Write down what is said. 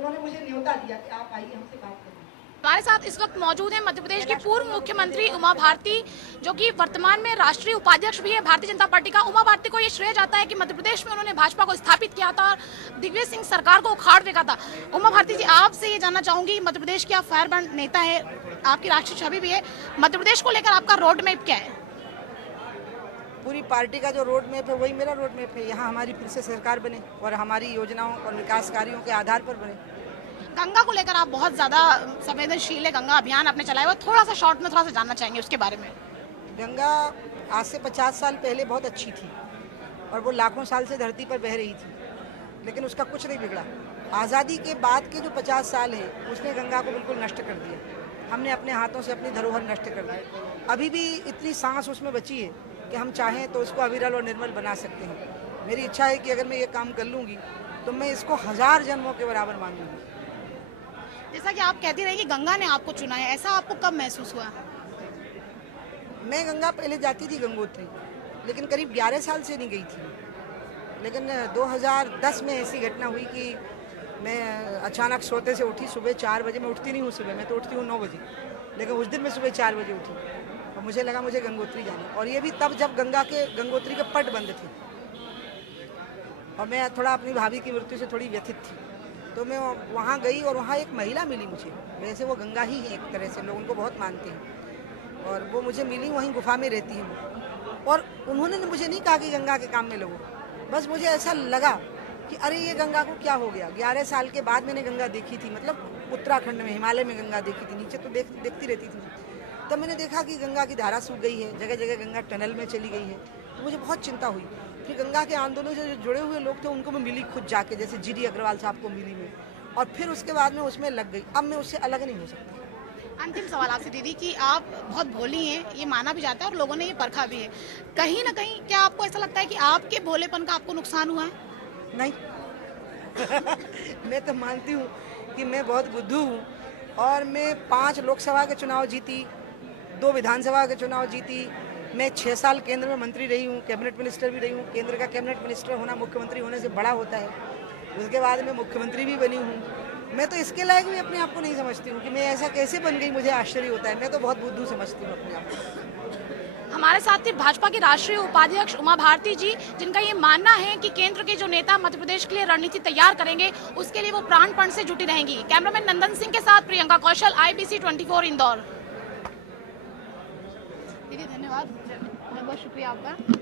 उन्होंने मुझे न्योता दिया कि आप आइए हमसे बात करें। हमारे साथ इस वक्त मौजूद है मध्य प्रदेश की पूर्व मुख्यमंत्री उमा भारती, जो कि वर्तमान में राष्ट्रीय उपाध्यक्ष भी है भारतीय जनता पार्टी का। उमा भारती को ये श्रेय जाता है कि मध्य प्रदेश में उन्होंने भाजपा को स्थापित किया था, दिग्विजय सिंह सरकार को उखाड़ फेंका था। उमा भारती जी, आपसे ये जानना चाहूंगी, मध्य प्रदेश की आप फायरब्रांड नेता है, आपकी राष्ट्रीय छवि भी है, मध्य प्रदेश को लेकर आपका रोड मैप क्या है? पूरी पार्टी का जो रोड मैप है वही मेरा रोड मैप है। यहाँ हमारी फिर से सरकार बने और हमारी योजनाओं और विकास कार्यों के आधार पर बने। गंगा को लेकर आप बहुत ज्यादा संवेदनशील है, गंगा अभियान आपने चलाया हुआ, थोड़ा सा शॉर्ट में थोड़ा सा जानना चाहेंगे उसके बारे में। गंगा आज से 50 साल पहले बहुत अच्छी थी और वो लाखों साल से धरती पर बह रही थी, लेकिन उसका कुछ नहीं बिगड़ा। आज़ादी के बाद के जो 50 साल है उसने गंगा को बिल्कुल नष्ट कर दिया। हमने अपने हाथों से अपनी धरोहर नष्ट कर दी। अभी भी इतनी सांस उसमें बची है कि हम चाहें तो उसको अविरल और निर्मल बना सकते हैं। मेरी इच्छा है कि अगर मैं ये काम कर लूँगी तो मैं इसको 1000 जन्मों के बराबर मान लूँगी। जैसा कि आप कहती रही कि गंगा ने आपको चुना है, ऐसा आपको कब महसूस हुआ? मैं गंगा पहले जाती थी गंगोत्री, लेकिन करीब 11 साल से नहीं गई थी। लेकिन 2010 में ऐसी घटना हुई कि मैं अचानक सोते से उठी। सुबह 4 बजे, मैं उठती नहीं हूँ सुबह, मैं तो उठती हूँ 9 बजे, लेकिन उस दिन मैं सुबह 4 बजे उठी और मुझे लगा मुझे गंगोत्री जाना। और ये भी तब जब गंगोत्री के पट बंद थे और मैं थोड़ा अपनी भाभी की मृत्यु से थोड़ी व्यथित थी। तो मैं वहाँ गई और वहाँ एक महिला मिली मुझे। वैसे वो गंगा ही है एक तरह से, लोग उनको बहुत मानते हैं, और वो मुझे मिली, वहीं गुफा में रहती है। और उन्होंने मुझे नहीं कहा कि गंगा के काम में लगो, बस मुझे ऐसा लगा कि अरे ये गंगा को क्या हो गया। 11 साल के बाद मैंने गंगा देखी थी, मतलब उत्तराखंड में हिमालय में गंगा देखी थी, नीचे तो देखती रहती थी। तब मैंने देखा कि गंगा की धारा सूख गई है, जगह जगह गंगा टनल में चली गई है। तो मुझे बहुत चिंता हुई। फिर गंगा के आंदोलन से जो जुड़े हुए लोग थे उनको मैं मिली खुद जाके, जैसे जीडी अग्रवाल साहब को मिली मैं, और फिर उसके बाद में उसमें लग गई। अब मैं उससे अलग नहीं हो सकती। अंतिम सवाल आपसे दीदी कि आप बहुत भोली हैं, ये माना भी जाता है और लोगों ने ये परखा भी है। कहीं ना कहीं क्या आपको ऐसा लगता है कि आपके भोलेपन का आपको नुकसान हुआ है? नहीं मैं तो मानती हूँ कि मैं बहुत बुद्धू हूँ, और मैं 5 लोकसभा के चुनाव जीती, 2 विधानसभा के चुनाव जीती। मैं 6 साल केंद्र में मंत्री रही हूँ, कैबिनेट मिनिस्टर भी रही हूँ। केंद्र का कैबिनेट मिनिस्टर होना मुख्यमंत्री होने से बड़ा होता है। उसके बाद मैं मुख्यमंत्री भी बनी हूँ। मैं तो इसके लायक भी अपने आप को नहीं समझती हूँ कि मैं ऐसा कैसे बन गई, मुझे आश्चर्य होता है। मैं तो बहुत बुद्धू समझती हूँ अपने आप को। हमारे साथ थी भाजपा की राष्ट्रीय उपाध्यक्ष उमा भारती जी, जिनका ये मानना है कि केंद्र के जो नेता मध्य प्रदेश के लिए रणनीति तैयार करेंगे उसके लिए वो प्राणपण से जुटी रहेंगी। कैमरामैन नंदन सिंह के साथ प्रियंका कौशल, IBC 24 इंदौर। दीदी धन्यवाद, बहुत शुक्रिया आपका।